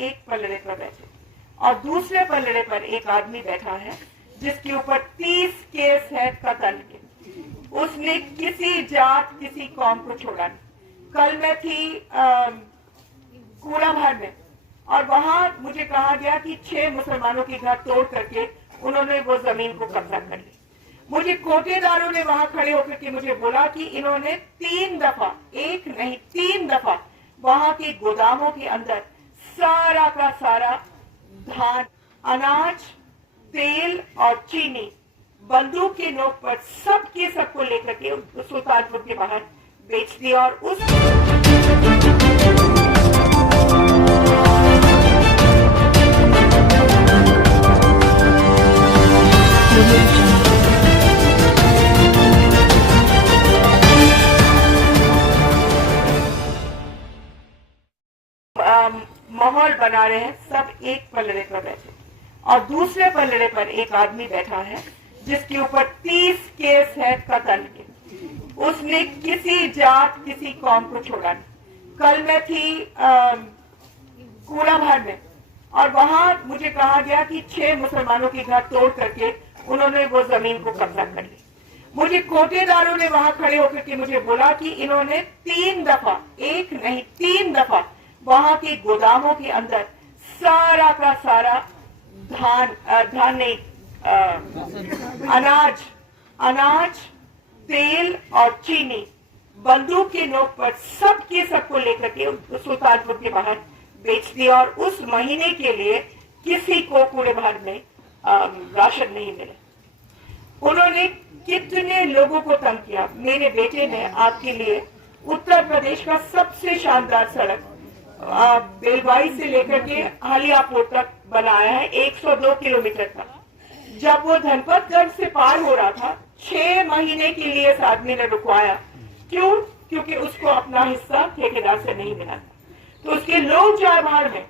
एक पलड़े पर बैठे और दूसरे पलड़े पर एक आदमी बैठा है जिसके ऊपर 30 केस है कत्ल के। उसने किसी जात किसी कौम को छोड़ा नहीं। कल मैं थी कूड़ाभर में और वहां मुझे कहा गया कि 6 मुसलमानों के घर तोड़ करके उन्होंने वो जमीन को कब्जा कर ली। मुझे कोटेदारों ने वहां खड़े होकर के मुझे बोला कि इन्होंने 3 दफा, एक नहीं 3 दफा वहां के गोदामों के अंदर सारा का सारा धान, अनाज, तेल और चीनी बंदूक के नोक पर सबको लेकर के सुल्तानपुर के बाहर बेच दिया। और उस माहौल बना रहे हैं। सब एक पलड़े पर बैठे और दूसरे पलड़े पर एक आदमी बैठा है जिसके ऊपर 30 केस है कत्ल के। उसने किसी जात किसी कौम को छोड़ा नहीं। कल मैं थी कूड़ाभर में और वहां मुझे कहा गया कि 6 मुसलमानों के घर तोड़ करके उन्होंने वो जमीन को कब्जा कर ली। मुझे कोटेदारों ने वहां खड़े होकर के मुझे बोला कि इन्होंने 3 दफा, एक नहीं 3 दफा वहां के गोदामों के अंदर सारा का सारा धान नहीं, अनाज, तेल और चीनी बंदूक के नोक पर सबको लेकर के सुल्तानपुर के बाहर बेच दिया। और उस महीने के लिए किसी को पूरे भारत में राशन नहीं मिले। उन्होंने कितने लोगों को तंग किया। मेरे बेटे ने आपके लिए उत्तर प्रदेश का सबसे शानदार सड़क बेलवाई से लेकर के हलियापुर तक बनाया है, 102 किलोमीटर का। जब वो धनपतगढ़ से पार हो रहा था, 6 महीने के लिए इस आदमी ने रुकवाया। क्यों? क्योंकि उसको अपना हिस्सा ठेकेदार से नहीं मिला था। तो उसके लोग जाए बाहर में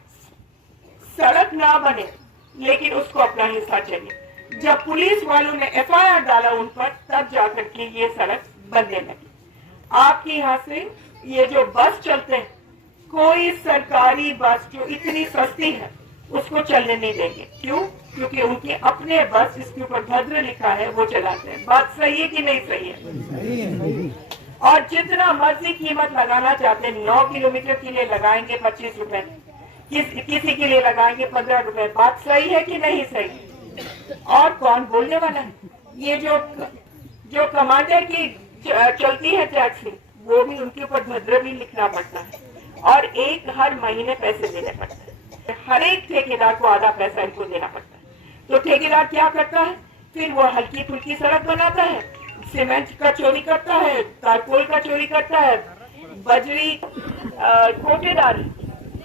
सड़क ना बने लेकिन उसको अपना हिस्सा चाहिए। जब पुलिस वालों ने FIR डाला उन पर, तब जाकर के ये सड़क बनने लगी। आपके यहाँ से ये जो बस चलते हैं, कोई सरकारी बस जो इतनी सस्ती है उसको चलने नहीं देंगे। क्यों? क्योंकि उनके अपने बस जिसके ऊपर भद्र लिखा है वो चलाते हैं। बात सही है कि नहीं सही है? और जितना मर्जी कीमत लगाना चाहते हैं, 9 किलोमीटर के लिए लगाएंगे 25 रुपए, किसी के लिए लगाएंगे 15 रुपए। बात सही है कि नहीं सही? और कौन बोलने वाला है? ये जो कमांडर की चलती है टैक्सी, वो भी उनके ऊपर भद्र भी लिखना पड़ता है और हर महीने पैसे देने पड़ते हैं। हर एक ठेकेदार को आधा पैसा इनको देना पड़ता है। तो ठेकेदार क्या करता है? फिर वो हल्की फुल्की सड़क बनाता है, सीमेंट का चोरी करता है, तारकोल का चोरी करता है, बजरी, कोटेदारी।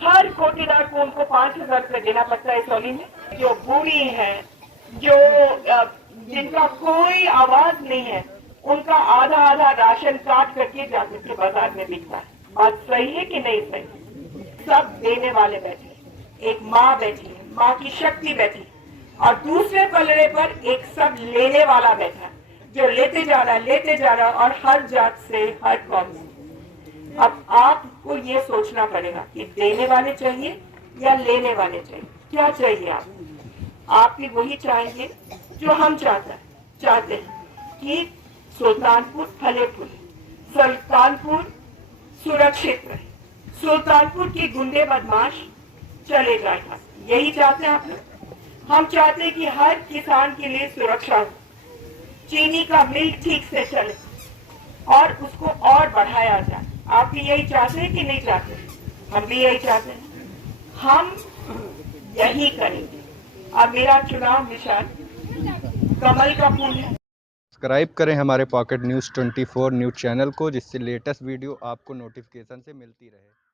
हर कोटेदार को उनको 5,000 रुपए देना पड़ता है सौली में। जो बूढ़ी है, जिनका कोई आवाज नहीं है, उनका आधा आधा राशन काट करके जाकर के बाजार में बिकता है। बात सही है कि नहीं सही? सब देने वाले बैठे, एक माँ बैठी है, माँ की शक्ति बैठी, और दूसरे पलड़े पर एक सब लेने वाला बैठा जो लेते जा रहा और हर जात से, हर कौम से। अब आपको ये सोचना पड़ेगा कि देने वाले चाहिए या लेने वाले चाहिए। क्या चाहिए आप भी वही चाहेंगे जो हम चाहते हैं कि सुल्तानपुर फले फूले, सुल्तानपुर सुरक्षित रहे, सुल्तानपुर के गुंडे बदमाश चले जाए। यही चाहते हैं आप लोग। हम चाहते हैं कि हर किसान के लिए सुरक्षा हो, चीनी का मिल ठीक से चले और उसको और बढ़ाया जाए। आप भी यही चाहते हैं कि नहीं चाहते? हम भी यही चाहते हैं। हम यही करेंगे। अब मेरा चुनाव निशान कमल का फूल है। सब्सक्राइब करें हमारे पॉकेट न्यूज़ 24 न्यूज़ चैनल को, जिससे लेटेस्ट वीडियो आपको नोटिफिकेशन से मिलती रहे।